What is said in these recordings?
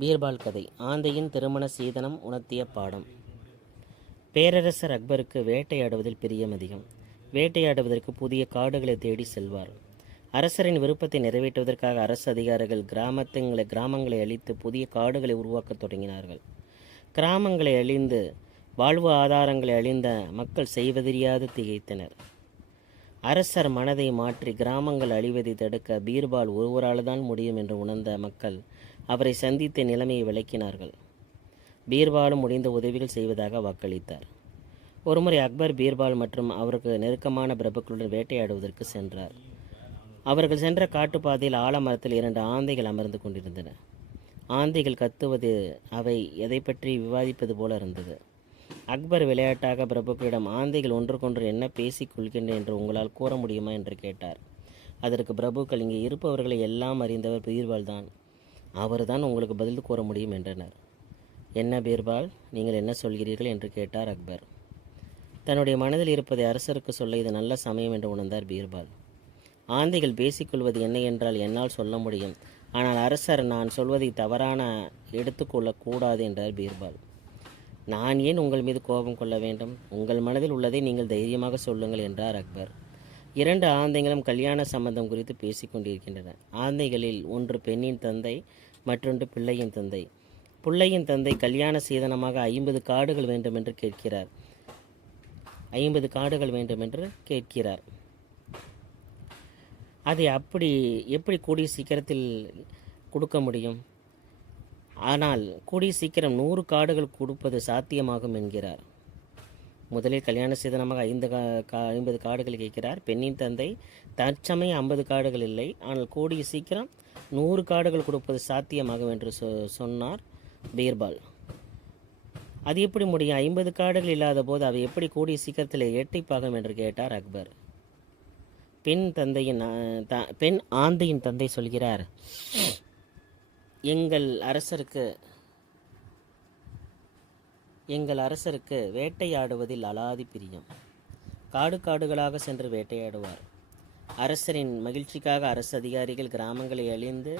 பீர்பால் கதை. ஆந்தையின் திருமண சீதனம் உணர்த்திய பாடம். பேரரசர் அக்பருக்கு வேட்டையாடுவதில் பிரியம் அதிகம். வேட்டையாடுவதற்கு புதிய காடுகளை தேடி செல்வார். அரசரின் விருப்பத்தை நிறைவேற்றுவதற்காக அரசு அதிகாரிகள் கிராமங்களை அழித்து புதிய காடுகளை உருவாக்கத் தொடங்கினார்கள். கிராமங்களை அழிந்து வாழ்வு ஆதாரங்களை அழிந்த மக்கள் செய்வதறியாது திகைத்தனர். அரசர் மனதை மாற்றி கிராமங்கள் அழிவதை தடுக்க பீர்பால் ஒருவரால் தான் முடியும் என்று உணர்ந்த மக்கள் அவரை சந்தித்த நிலைமையை விளக்கினார்கள். பீர்பாலும் முடிந்த உதவிகள் செய்வதாக வாக்களித்தார். ஒருமுறை அக்பர் பீர்பால் மற்றும் அவருக்கு நெருக்கமான பிரபுக்களுடன் வேட்டையாடுவதற்கு சென்றார். அவர்கள் சென்ற காட்டுப்பாதையில் ஆலமரத்தில் 2 ஆந்தைகள் அமர்ந்து கொண்டிருந்தன. ஆந்தைகள் கத்துவது அவை எதை பற்றி விவாதிப்பது போல இருந்தது. அக்பர் விளையாட்டாக பிரபுக்களிடம், ஆந்தைகள் ஒன்றுக்கொன்று என்ன பேசிக் கொள்கின்றன என்று உங்களால் கூற முடியுமா என்று கேட்டார். அதற்கு பிரபுக்கள், இங்கே இருப்பவர்களை எல்லாம் அறிந்தவர் பீர்பால் தான், அவர் தான் உங்களுக்கு பதில் கூற முடியும் என்றனர். என்ன பீர்பால், நீங்கள் என்ன சொல்கிறீர்கள் என்று கேட்டார் அக்பர். தன்னுடைய மனதில் இருப்பதை அரசருக்கு சொல்ல இது நல்ல சமயம் என்று உணர்ந்தார் பீர்பால். ஆந்தைகள் பேசிக்கொள்வது என்ன என்றால் என்னால் சொல்ல முடியும், ஆனால் அரசர் நான் சொல்வதை தவறான எடுத்துக்கொள்ளக்கூடாது என்றார் பீர்பால். நான் ஏன் உங்கள் மீது கோபம் கொள்ள வேண்டும்? உங்கள் மனதில் உள்ளதை நீங்கள் தைரியமாக சொல்லுங்கள் என்றார் அக்பர். 2 ஆந்தைகளும் கல்யாண சம்பந்தம் குறித்து பேசிக்கொண்டிருக்கின்றன. ஆந்தைகளில் ஒன்று பெண்ணின் தந்தை, மற்றொன்று பிள்ளையின் தந்தை. பிள்ளையின் தந்தை கல்யாண சீதனமாக 50 காடுகள் வேண்டுமென்று கேட்கிறார். 50 காடுகள் வேண்டுமென்று கேட்கிறார். அதை எப்படி கூடிய சீக்கிரத்தில் கொடுக்க முடியும்? ஆனால் கூடிய சீக்கிரம் 100 காடுகள் கொடுப்பது சாத்தியமாகும் என்கிறார். முதலில் கல்யாண சீதனமாக 50 காடுகள் கேட்கிறார். பெண்ணின் தந்தை தற்சமயம் 50 காடுகள் இல்லை, ஆனால் கூடிய சீக்கிரம் 100 காடுகள் கொடுப்பது சாத்தியமாகும் என்று சொன்னார் பீர்பால். அது எப்படி முடியும்? 50 காடுகள் இல்லாத போது அவை எப்படி கூடிய சீக்கிரத்தில் இரட்டிப்பாகும் என்று கேட்டார் அக்பர். பெண் ஆந்தையின் தந்தை சொல்கிறார், எங்கள் அரசருக்கு வேட்டையாடுவதில் அலாதி பிரியம். காடுகளாக சென்று வேட்டையாடுவார். அரசரின் மகிழ்ச்சிக்காக அரசு அதிகாரிகள் கிராமங்களை அழிந்து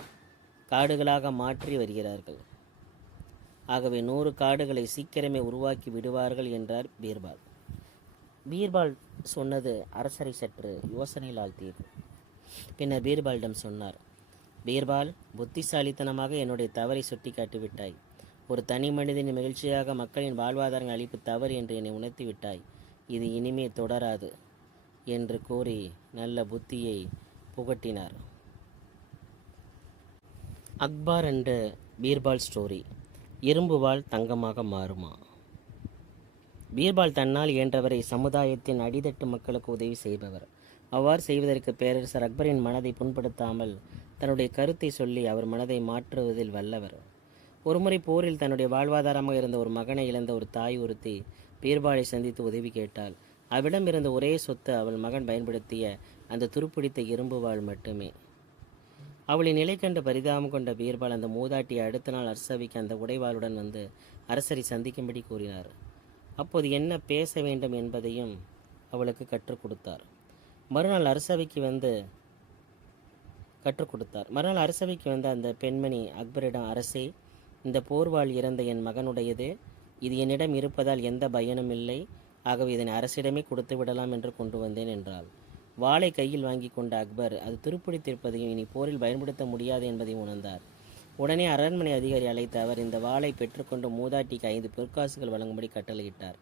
காடுகளாக மாற்றி வருகிறார்கள். ஆகவே 100 காடுகளை சீக்கிரமே உருவாக்கி விடுவார்கள் என்றார் பீர்பால். பீர்பால் சொன்னது அரசரை சற்று யோசனையில் ஆழ்த்தியது. பின்னர் பீர்பாலிடம் சொன்னார், பீர்பால், புத்திசாலித்தனமாக என்னுடைய தவறை சுட்டி காட்டிவிட்டாய். ஒரு தனி மனிதனின் மகிழ்ச்சியாக மக்களின் வாழ்வாதாரங்கள் அளிப்பு தவறு என்று என்னை உணர்த்தி விட்டாய். இது இனிமே தொடராது என்று கூறி நல்ல புத்தியை புகட்டினார். Akbar and Birbal story. இரும்பு வாள் தங்கமாக மாறுமா? பீர்பால் தன்னால் இயன்றவரை சமுதாயத்தின் அடித்தட்டு மக்களுக்கு உதவி செய்பவர். அவ்வாறு செய்வதற்கு பேரரசர் அக்பரின் மனதை புண்படுத்தாமல் தன்னுடைய கருத்தை சொல்லி அவர் மனதை மாற்றுவதில் வல்லவர். ஒருமுறை போரில் தன்னுடைய வாழ்வாதாரமாக இருந்த ஒரு மகனை இழந்த ஒரு தாய் ஒருத்தி பீர்பாலை சந்தித்து உதவி கேட்டாள். அவளிடம் இருந்த ஒரே சொத்து அவள் மகன் பயன்படுத்திய அந்த துருப்பிடித்த இரும்பு வாள் மட்டுமே. அவளின் நிலை கண்டு பரிதாபம் கொண்ட பீர்பால் அந்த மூதாட்டியை அடுத்த நாள் அரசவைக்கு அந்த உடைவாளுடன் வந்து அரசரை சந்திக்கும்படி கூறினார். அப்போது என்ன பேச வேண்டும் என்பதையும் அவளுக்கு கற்றுக் கொடுத்தார். மறுநாள் அரசவைக்கு வந்த அந்த பெண்மணி அக்பரிடம், அரசே, இந்த போர்வாள் இறந்த என் மகனுடையது. இது என்னிடம் இருப்பதால் எந்த பயனும் இல்லை. ஆகவே இதனை அரசிடமே கொடுத்து விடலாம் என்று கொண்டு வந்தேன் என்றாள். வாளை கையில் வாங்கி கொண்ட அக்பர் அது துருப்பிடித்திருப்பதையும் இனி போரில் பயன்படுத்த முடியாது என்பதையும் உணர்ந்தார். உடனே அரண்மனை அதிகாரி அழைத்து அவர் இந்த வாளை பெற்றுக்கொண்டு மூதாட்டிக்கு 5 பொற்காசுகள் வழங்கும்படி கட்டளையிட்டார்.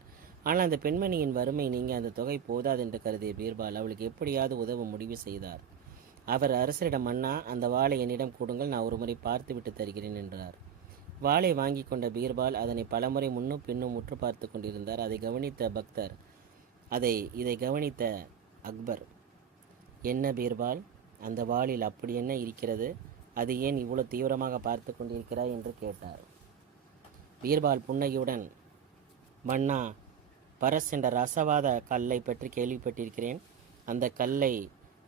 ஆனால் அந்த பெண்மணியின் வறுமை நீங்க அந்த தொகை போதாது என்று கருதிய பீர்பால் அவளுக்கு எப்படியாவது உதவ முடிவு செய்தார். அவர் அரசரிடம், மன்னா, அந்த வாளை என்னிடம் கொடுங்கள், நான் ஒரு முறை பார்த்துவிட்டு தருகிறேன் என்றார். வாளை வாங்கி கொண்ட பீர்பால் அதனை பலமுறை முன்னும் பின்னும் முற்று பார்த்து கொண்டிருந்தார். இதை கவனித்த அக்பர், என்ன பீர்பால், அந்த வாளில் அப்படி என்ன இருக்கிறது? அது ஏன் இவ்வளவு தீவிரமாக பார்த்து கொண்டிருக்கிறாய் என்று கேட்டார். பீர்பால் புன்னகையுடன், மன்னா, பரஸ் என்ற ரசவாத கல்லை பற்றி கேள்விப்பட்டிருக்கிறேன். அந்த கல்லை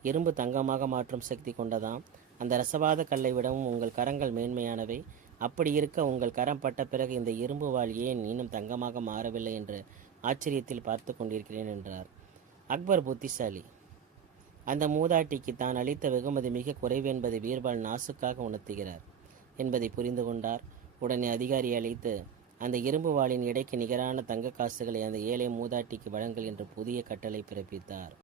இரும்பு தங்கமாக மாற்றும் சக்தி கொண்டதாம். அந்த ரசவாத கல்லை விடவும் உங்கள் கரங்கள் மேன்மையானவை. அப்படி இருக்க உங்கள் கரம் பட்ட பிறகு இந்த இரும்பு வாள் ஏன் இன்னும் தங்கமாக மாறவில்லை என்று ஆச்சரியத்தில் பார்த்து கொண்டிருக்கிறேன் என்றார். அக்பர் புத்திசாலி. அந்த மூதாட்டிக்கு தான் அளித்த வெகுமதி மிக குறைவு என்பதை பீர்பால் நாசுக்காக உணர்த்துகிறார் என்பதை புரிந்து கொண்டார். உடனே அதிகாரியை அழைத்து அந்த இரும்பு வாளின் எடைக்கு நிகரான தங்க காசுகளை அந்த ஏழை மூதாட்டிக்கு வழங்கல் என்று புதிய கட்டளை பிறப்பித்தார்.